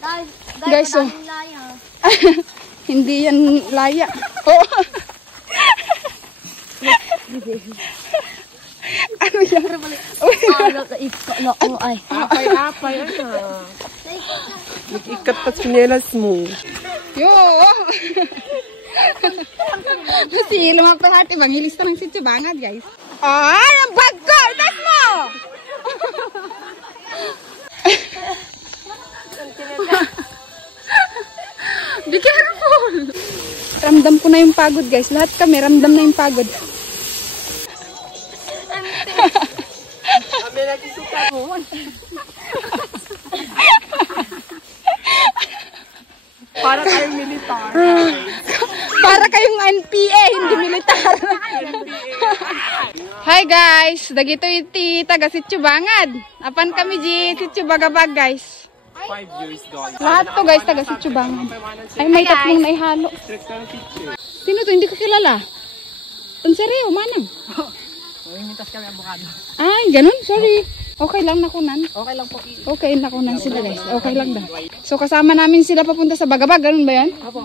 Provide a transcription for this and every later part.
Guys, oh. Hindi yan laya. Oh. Ano yan? Apay, ano? Nag-ikat pa sinelas mo. Yo! Kasi lumapahati, mangilis na ng sityo bangad, guys. Ay, ang bag ko! Itas mo! Be careful! Ramdam ko na yung pagod, guys. Lahat kami, ramdam na yung pagod. Kami nagsusuka mo. Para tayong militar. Para kayong NPA, hindi militar. Hi guys, dagito iti taga Sitio Bangad. Apan kami di Sitio Bagabag, guys. 5 years gone. Lahat to guys taga Sitio Bangad. Ay may tatlong naihalo. Sino to? Hindi ko kilala. Tansereo, manang. Mintas kami abogado. Ay, ganun? Sorry. Okay lang nakunan. Okay lang po. Okay, nakunan sila guys. Okay lang daw. So kasama namin sila papunta sa Bagabag. Ganun ba yan? Opo.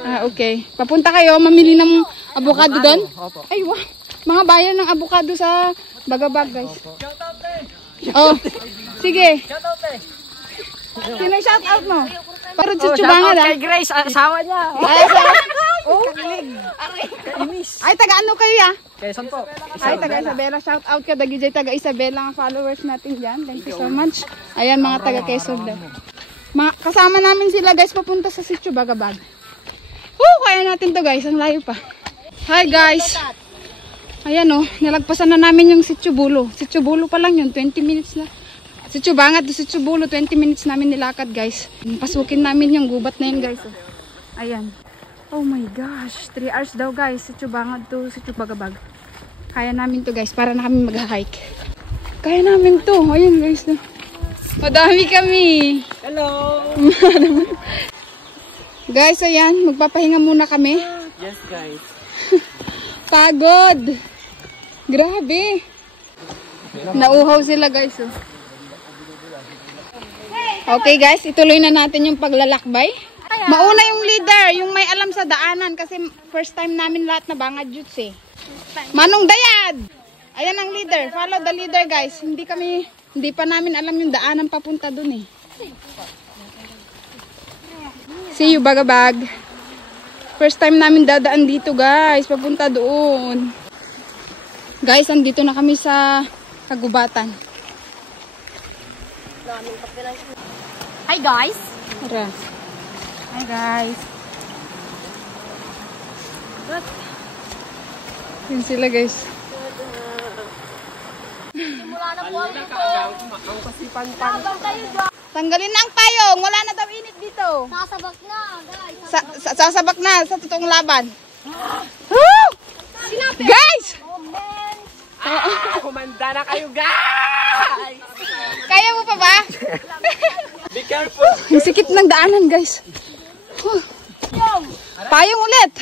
Ah, okay. Papunta kayo, mamili ng avocado doon? Opo. Ay, wow. Mga bayan ng avocado sa Bagabag, guys. Oh, sige. Sino yung shout out mo? Para sa Chubangad, ha? Kay Grace, asawa niya. Ay, oh. Ay, taga ano kayo, ha? Quezon po. Ay, taga Isabela. Shout out ka, Dagijay, taga Isabela, ang followers natin dyan. Thank you so much. Ayan, mga taga Quezon din. Kasama namin sila, guys, papunta sa Sitio Bagabag. Kaya natin to, guys. Ang layo pa. Hi, guys. Ayan, oh. Nalagpasan na namin yung Sitio Bulo. Sitio Bulo pa lang yun. 20 minutes na. Sitio Bangad to Sitio Bulo. 20 minutes namin nilakad, guys. Pasukin namin yung gubat na yun, guys. Oh. Ayan. Oh my gosh. 3 hours daw, guys. Sitio Bangad to Sitio Bagabag. Kaya namin to, guys. Para na kami mag-hike. Kaya namin to. Ayan, guys. Madami kami. Hello. Guys, ayan. Magpapahinga muna kami. Yes, guys. Pagod. Grabe. Nauhaw sila, guys. Oh. Okay, guys. Ituloy na natin yung paglalakbay. Mauna yung leader, yung may alam sa daanan. Kasi first time namin lahat na Bangad Jutes, eh. Manong Dayad. Ayan ang leader. Follow the leader, guys. Hindi pa namin alam yung daanan papunta dun, eh. See you, Bagabag. First time namin dadaan dito, guys. Papunta doon. Guys, andito na kami sa kagubatan. Hi, guys. Tara. Hi, guys. Yun sila, guys. Simula na po ang ito. Ang kasipan pa. Tanggalin na ang payong. Wala na daw init dito. Sasabak na, guys. Sasabak na sa totoong laban. Guys! Kumanda na kayo, guys! Kaya mo pa ba? Be careful! Ang sikip ng daanan, guys. Payong ulit.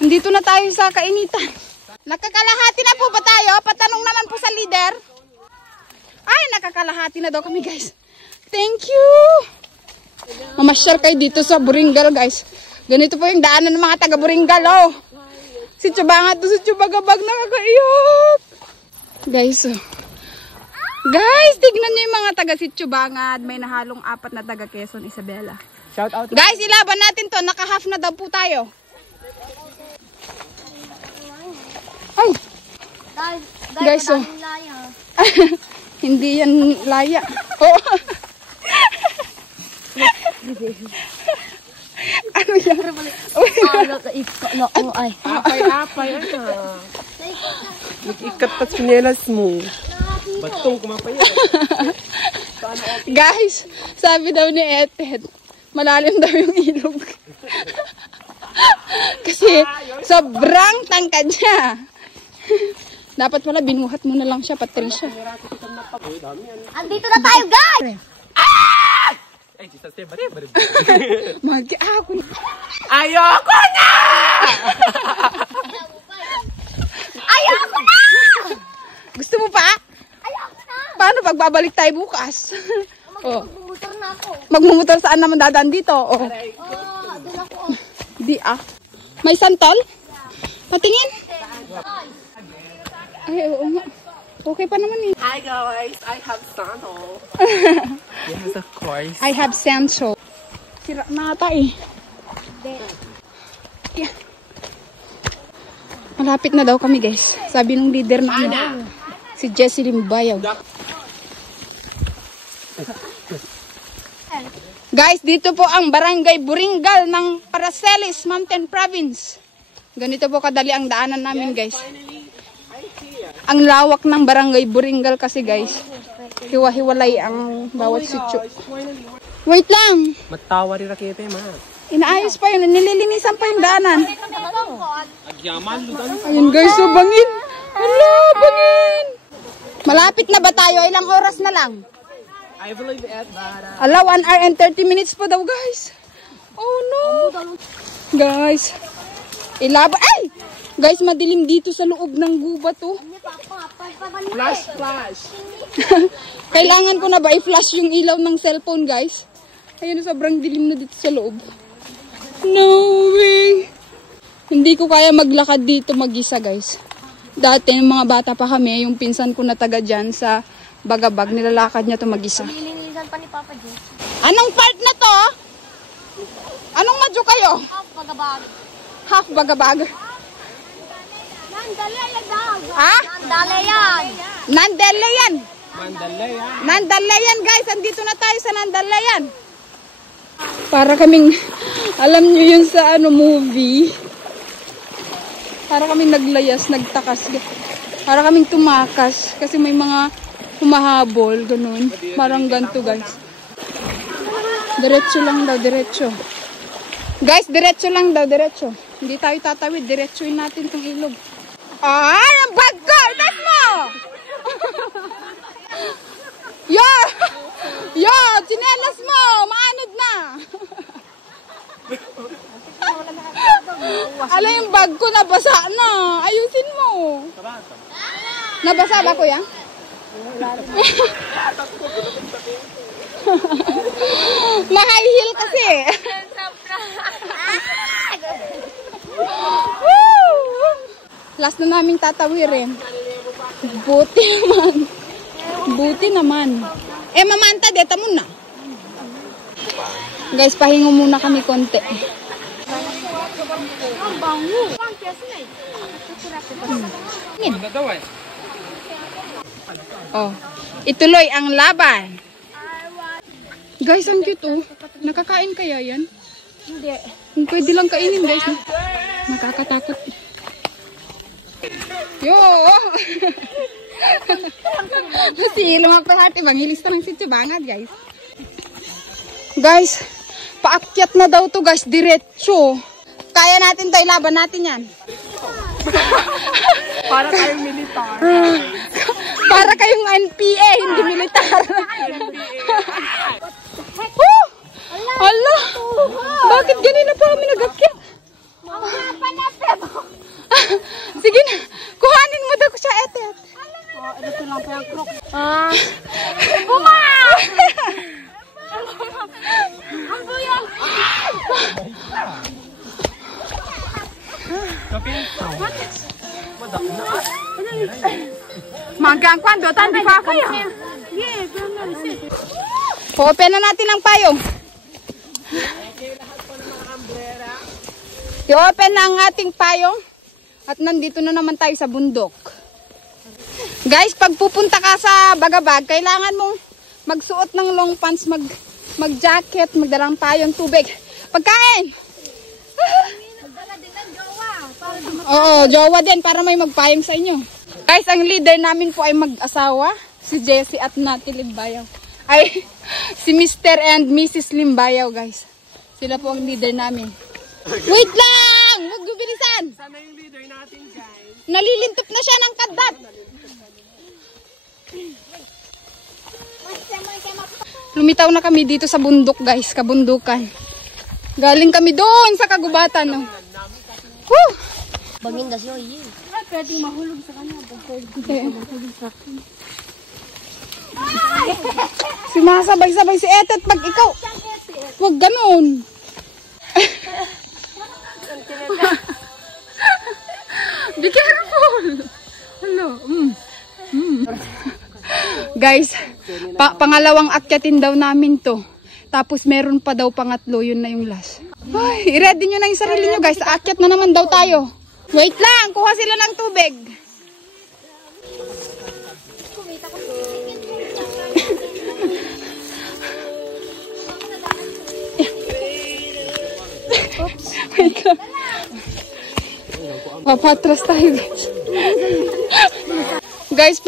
Nandito na tayo sa kainitan. Nakakalahati na po ba tayo? Patanong naman po sa leader. Ay, nakakalahati na daw kami, guys. Thank you. Mamasyal kayo dito sa Buringal, guys. Ganito po yung daanan ng mga taga Buringal, oh. Sitio Bangad to Sitio Bagabag, nakakaiyak. Guys, oh. Guys, tignan nyo yung mga taga Sitio Bangad. May nahalong 4 na taga Quezon, Isabela. Shout out. Guys, ilaban natin to. Naka-half na daw po tayo. Ay! Guys, oh. Hindi yan laya. Oh. Ano yan? Apay, ano? Nag-ikat pa sinelas mo. Batong kumapaya. Guys, sabi daw ni Eted, malalim daw yung ilog. Kasi sobrang tangkad niya. Dapat pala binuhat mo na lang siya, Patricia. Andito na tayo, guys! Ay, Jesus, Mag-ako na. ayoko na! Ayoko na! Gusto mo pa? Ayoko na! Paano pag babalik tayo bukas? Mag-bumotor na ako. Magmumotor saan naman dadaan dito? Oh. Doon ako. Di May santol? Patingin. Ay, oo nga. Okay pa naman eh. Hi guys, I have sandal. Yes, of course. I have sandal. Sira na ata eh. Yeah. Malapit na daw kami guys. Sabi ng leader na si Jessie Limbayaw. Guys, dito po ang Barangay Buringal ng Paracelis Mountain Province. Ganito po kadali ang daanan namin guys. Ang lawak ng Barangay Buringal kasi guys. Hiwa-hiwalay ang bawat sityo. Wait lang. Matawa rin rakete, ma. Inaayos pa yun. Nililinisan pa yung daanan. Agyaman, lugan. Ayun guys, so bangin. Hala, bangin. Malapit na ba tayo? Ilang oras na lang? I believe it, but... Ala, 1 hour and 30 minutes po daw guys. Oh no. Guys. Ay! Guys, madilim dito sa loob ng gubat oh. Flash, flash. Kailangan ko na ba i-flash yung ilaw ng cellphone guys? Ayun, sobrang dilim na dito sa loob. No way. Hindi ko kaya maglakad dito mag-isa guys. Dati, ng mga bata pa kami, yung pinsan ko na taga dyan sa Bagabag, nilalakad niya to mag-isa. Nilinisan pa ni Papa Joe. Anong part na to? Anong madyo kayo? Bagabag. Half Bagabag. Nandalayan daw. Ha? Nandalayan. Nandalayan. Mandalaya. Nandalayan guys, andito na tayo sa Nandalayan. Para kaming, alam nyo yun sa movie. Para kaming naglayas, nagtakas. Para kaming tumakas. Kasi may mga humahabol, ganun. Parang ganito guys. Diretso lang daw, diretso. Guys, diretso lang daw, diretso. Hindi tayo tatawid, diretsuin natin itong ilog. Ay, ang bag ko! Itas mo! Yo! Yo! Chinelas mo! Maanod na! Alam yung bag ko, nabasa na. Ayusin mo. Nabasa ba, kuya? Ma-high heel kasi. Last na naming tatawirin. Buti naman. Buti naman. Mamanta, deta muna. Guys, pahingo muna kami konti. Oh, ituloy ang laban. Guys, ang cute oh. Nakakain kaya yan? Hindi. Kung pwede lang kainin guys. No? Nakakatakot. Yo! Si lumapahati, bangilis ng sityo bangad guys. Guys, paakyat na daw to guys, diretso. Kaya natin to, ilaban natin yan. Para tayong militar. Para kayong NPA, hindi militar. Hala! Bakit ganina pa kami nag-akyat? Sige na, kuhanin mo daw ko siya, etet. Ito lang pa yung crook. Buma! Ang buyang! Magang kwando, tanda pa kayo. Open na natin ang payong. I-open na ang ating payong. At nandito na naman tayo sa bundok. Guys, pag pupunta ka sa Bagabag, kailangan mong magsuot ng long pants, mag-jacket, magdalang payong, tubig. Pagkain! Magdala din ng jowa. Oo, jowa din para may magpayong sa inyo. Guys, ang leader namin po ay mag-asawa, si Jessie at Nati Limbayaw. Ay, si Mr. and Mrs. Limbayaw, guys. Sila po ang leader namin. Wait lang! Huwag gubilisan! Sana yung leader natin, guys. Nalilintop na siya ng kadat. Lumitaw na kami dito sa bundok, guys. Kabundukan. Galing kami doon sa kagubatan. No? Woo! Bangin na siya, yun. Pwedeng mahulog sa kanya. Sumasabay-sabay si Etet pag ikaw. Huwag ganun. Be careful. Hello. Guys, pangalawang akyatin daw namin to. Tapos meron pa daw pangatlo, yun na yung last. Ay, i-ready nyo na yung sarili nyo guys. Aakyat na naman daw tayo. Wait lang, kuha sila ng tubig. Wait lang. Papatras tayo guys. Guys,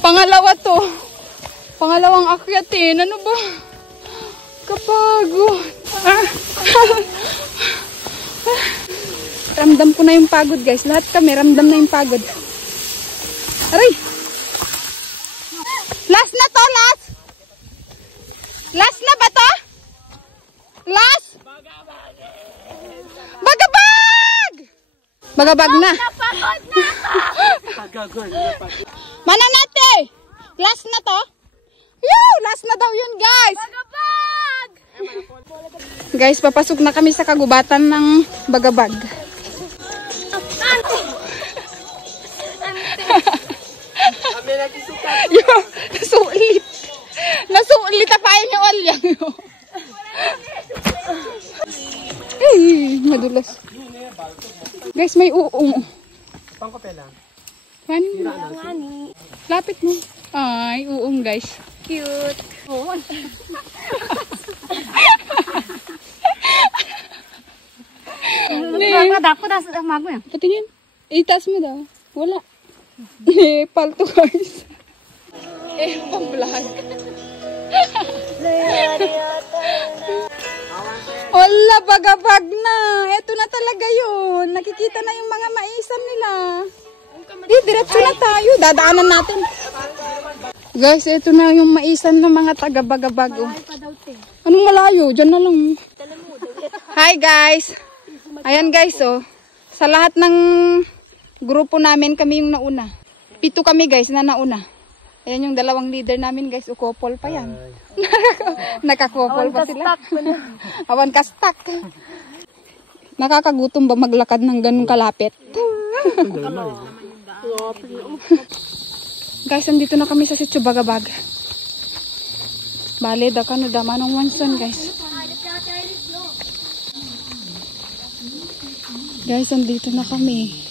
pangalawa to. Pangalawang akyatin. Ano ba? Kapagod. Ramdam ko na yung pagod guys. Lahat kami ramdam na yung pagod. Aray! Last na to, last! Last na ba to? Last? Bagabag! Bagabag na. Mana nate? Last na to? Yoo! Last na daw yun guys! Bagabag! Guys, papasok na kami sa kagubatan ng Bagabag. Yo, nasulit. Nasulit pa yung olyang. Ay, madulas. Guys, may uong. Pangkopela. Lapit mo. Ay, uong guys. Cute. Oh. Ako na mago yan. Patingin. Itaas mo daw. Wala. Palto guys. Pang-vlog. Wala, Bagabag na. Ito na talaga yun. Nakikita na yung mga maisan nila. Diretso na tayo. Dadaanan natin. Guys, ito na yung maisan ng mga taga-Bagabag. Anong malayo? Diyan na lang. Hi guys. Ayan guys, oh. Sa lahat ng grupo namin, kami yung nauna. 7 kami guys na nauna. Ayan yung dalawang leader namin guys. Ukopol pa yan. Nakakopol pa sila. Awan ka stuck. Nakakagutom ba maglakad ng ganun kalapit? Guys, andito na kami sa Sitio Bagabag. Bale, da kano da manong wansan guys. Guys, andito na kami.